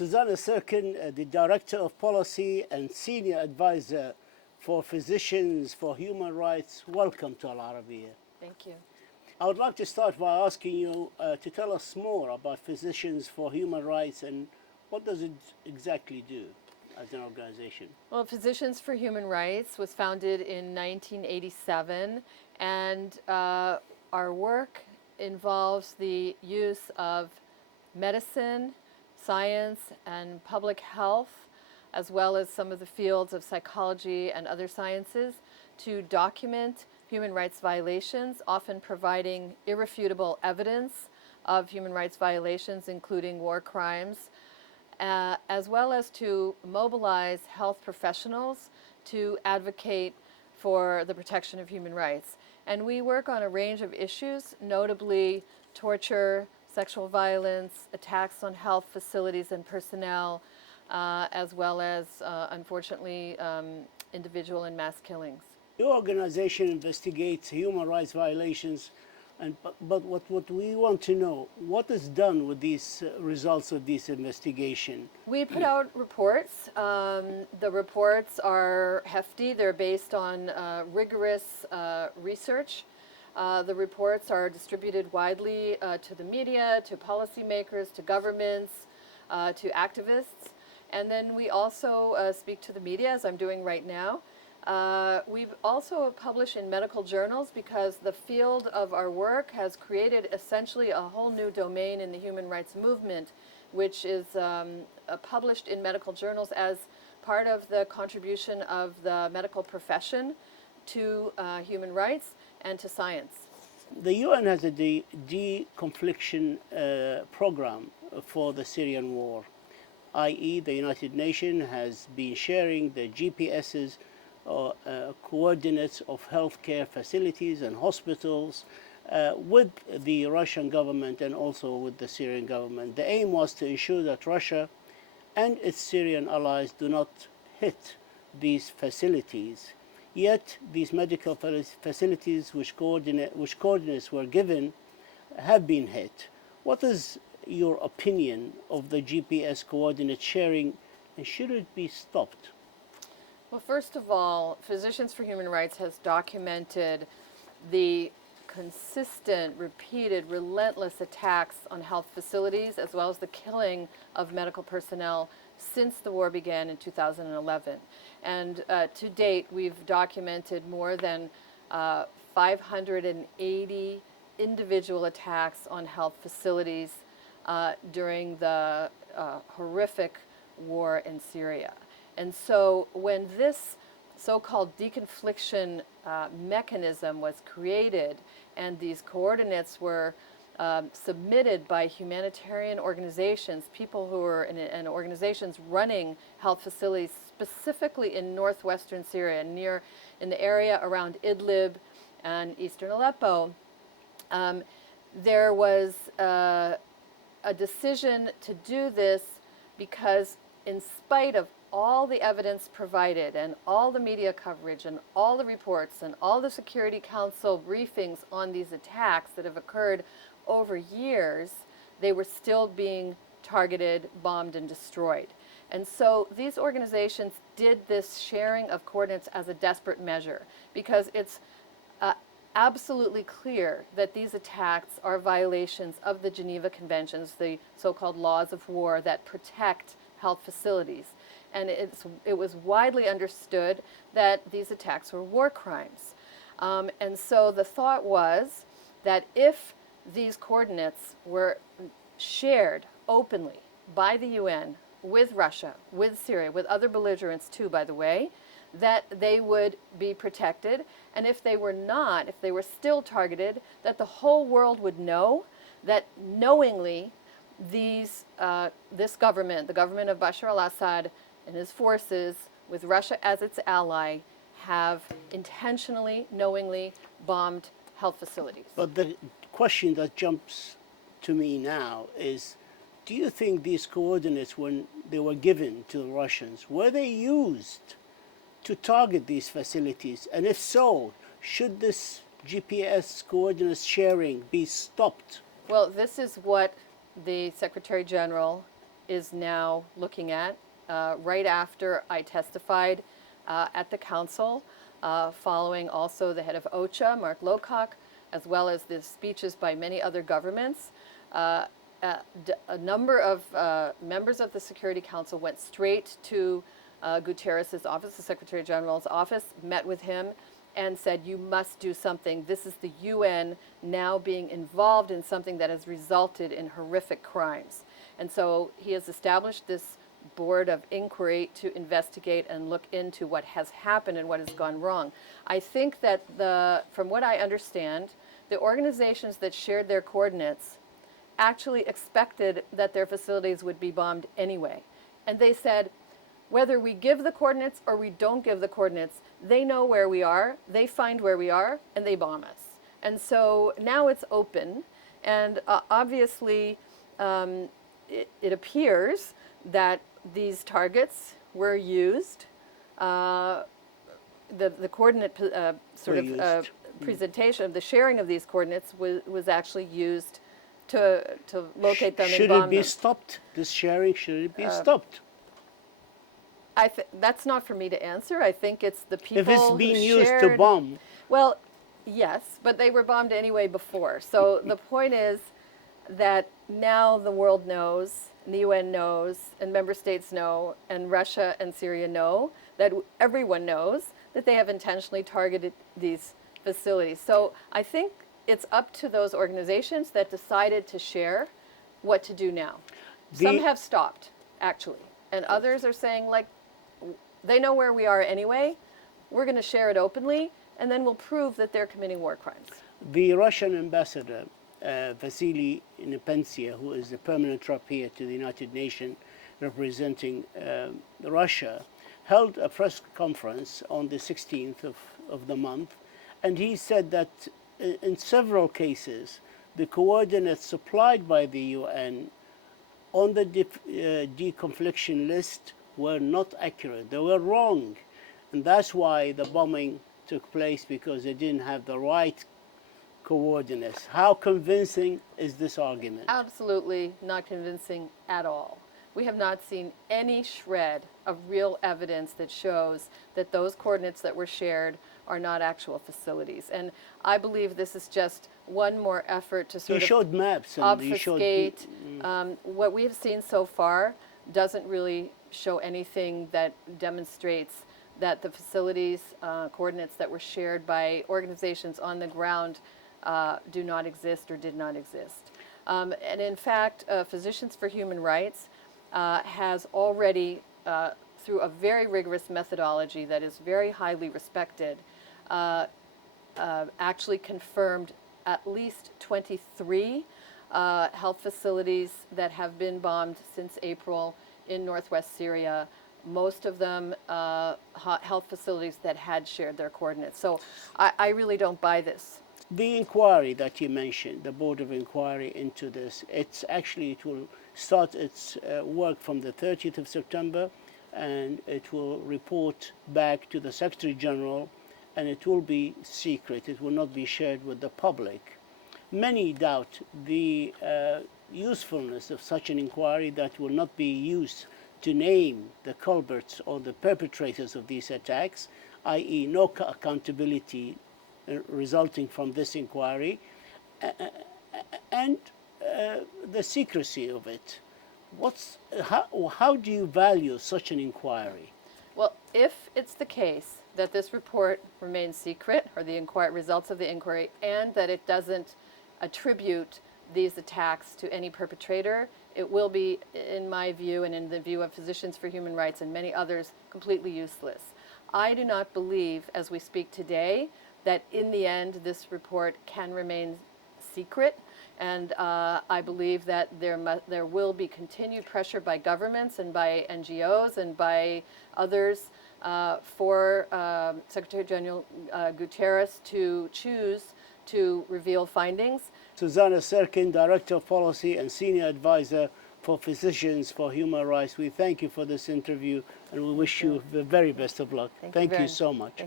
Susannah Sircin, the Director of Policy and Senior Advisor for Physicians for Human Rights. Welcome to Al-Arabiya. Thank you. I would like to start by asking you to tell us more about Physicians for Human Rights and what does it exactly do as an organization? Well, Physicians for Human Rights was founded in 1987, and our work involves the use of medicine, science, and public health, as well as some of the fields of psychology and other sciences, to document human rights violations, often providing irrefutable evidence of human rights violations, including war crimes, as well as to mobilize health professionals to advocate for the protection of human rights. And we work on a range of issues, notably torture, sexual violence, attacks on health facilities and personnel, as well as, unfortunately, individual and mass killings. Your organization investigates human rights violations, but what we want to know, what is done with these results of this investigation? We put out reports. The reports are hefty. They're based on rigorous research. The reports are distributed widely to the media, to policymakers, to governments, to activists. And then we also speak to the media, as I'm doing right now. We've also published in medical journals because the field of our work has created essentially a whole new domain in the human rights movement, which is published in medical journals as part of the contribution of the medical profession to human rights and to science. The UN has a de-confliction program for the Syrian war, i.e. the United Nations has been sharing the GPS's coordinates of healthcare facilities and hospitals with the Russian government and also with the Syrian government. The aim was to ensure that Russia and its Syrian allies do not hit these facilities. Yet these medical facilities which coordinates were given have been hit. What is your opinion of the GPS coordinate sharing, and should it be stopped? Well, first of all, Physicians for Human Rights has documented the consistent, repeated, relentless attacks on health facilities, as well as the killing of medical personnel since the war began in 2011. And to date, we've documented more than 580 individual attacks on health facilities during the horrific war in Syria. And so when this so-called deconfliction mechanism was created and these coordinates were submitted by humanitarian organizations, people who are in organizations running health facilities specifically in northwestern Syria, in the area around Idlib and eastern Aleppo, there was a decision to do this because in spite of all the evidence provided and all the media coverage and all the reports and all the Security Council briefings on these attacks that have occurred over years, they were still being targeted, bombed, and destroyed. And so these organizations did this sharing of coordinates as a desperate measure because it's absolutely clear that these attacks are violations of the Geneva Conventions, the so-called laws of war that protect health facilities. And it was widely understood that these attacks were war crimes. And so the thought was that if these coordinates were shared openly by the UN with Russia, with Syria, with other belligerents too, by the way, that they would be protected. And if they were not, if they were still targeted, that the whole world would know that knowingly this government, the government of Bashar al-Assad and his forces, with Russia as its ally, have intentionally, knowingly bombed health facilities. But the question that jumps to me now is, do you think these coordinates, when they were given to the Russians, were they used to target these facilities? And if so, should this GPS coordinates sharing be stopped? Well, this is what the Secretary General is now looking at. Right after I testified at the council, following also the head of OCHA, Mark Lowcock, as well as the speeches by many other governments, a number of members of the Security Council went straight to Guterres' office, the Secretary General's office, met with him, and said, you must do something. This is the UN now being involved in something that has resulted in horrific crimes. And so he has established this board of inquiry to investigate and look into what has happened and what has gone wrong. I think that from what I understand, the organizations that shared their coordinates actually expected that their facilities would be bombed anyway. And they said, whether we give the coordinates or we don't give the coordinates, they know where we are, they find where we are, and they bomb us. And so now it's open, and obviously it appears that these targets were used. The coordinate presentation, the sharing of these coordinates was actually used to locate them and bomb them. Should it be stopped? This sharing, should it be stopped? That's not for me to answer. I think it's the people if it's being used shared, to bomb. Well, yes, but they were bombed anyway before. So the point is that now the world knows, and the UN knows, and member states know, and Russia and Syria know, that everyone knows that they have intentionally targeted these facilities. So I think it's up to those organizations that decided to share what to do now. Some have stopped, actually, and others are saying, like, they know where we are anyway, we're going to share it openly, and then we'll prove that they're committing war crimes. The Russian ambassador, Vasily Nepensia, who is the permanent rapporteur to the United Nations representing Russia, held a press conference on the 16th of the month, and he said that in several cases, the coordinates supplied by the UN on the deconfliction list were not accurate. They were wrong. And that's why the bombing took place, because they didn't have the right coordinates. How convincing is this argument? Absolutely not convincing at all. We have not seen any shred of real evidence that shows that those coordinates that were shared are not actual facilities. And I believe this is just one more effort to sort of showed maps and obfuscate. What we have seen so far doesn't really show anything that demonstrates that the facilities coordinates that were shared by organizations on the ground do not exist or did not exist. And in fact, Physicians for Human Rights has already, through a very rigorous methodology that is very highly respected, actually confirmed at least 23 health facilities that have been bombed since April in northwest Syria, most of them health facilities that had shared their coordinates. So I really don't buy this. The inquiry that you mentioned, the Board of Inquiry into this, it will start its work from the 30th of September, and it will report back to the Secretary General, and it will be secret. It will not be shared with the public. Many doubt the usefulness of such an inquiry that will not be used to name the culprits or the perpetrators of these attacks, i.e. no accountability resulting from this inquiry, and the secrecy of it. How do you value such an inquiry? Well, if it's the case that this report remains secret, or the results of the inquiry, and that it doesn't attribute these attacks to any perpetrator, it will be, in my view and in the view of Physicians for Human Rights and many others, completely useless. I do not believe, as we speak today, that in the end this report can remain secret, and I believe that there will be continued pressure by governments and by NGOs and by others for Secretary General Guterres to choose to reveal findings. Susannah Sircin, Director of Policy and Senior Advisor for Physicians for Human Rights, we thank you for this interview, and we wish you the very best of luck. Thank you so much.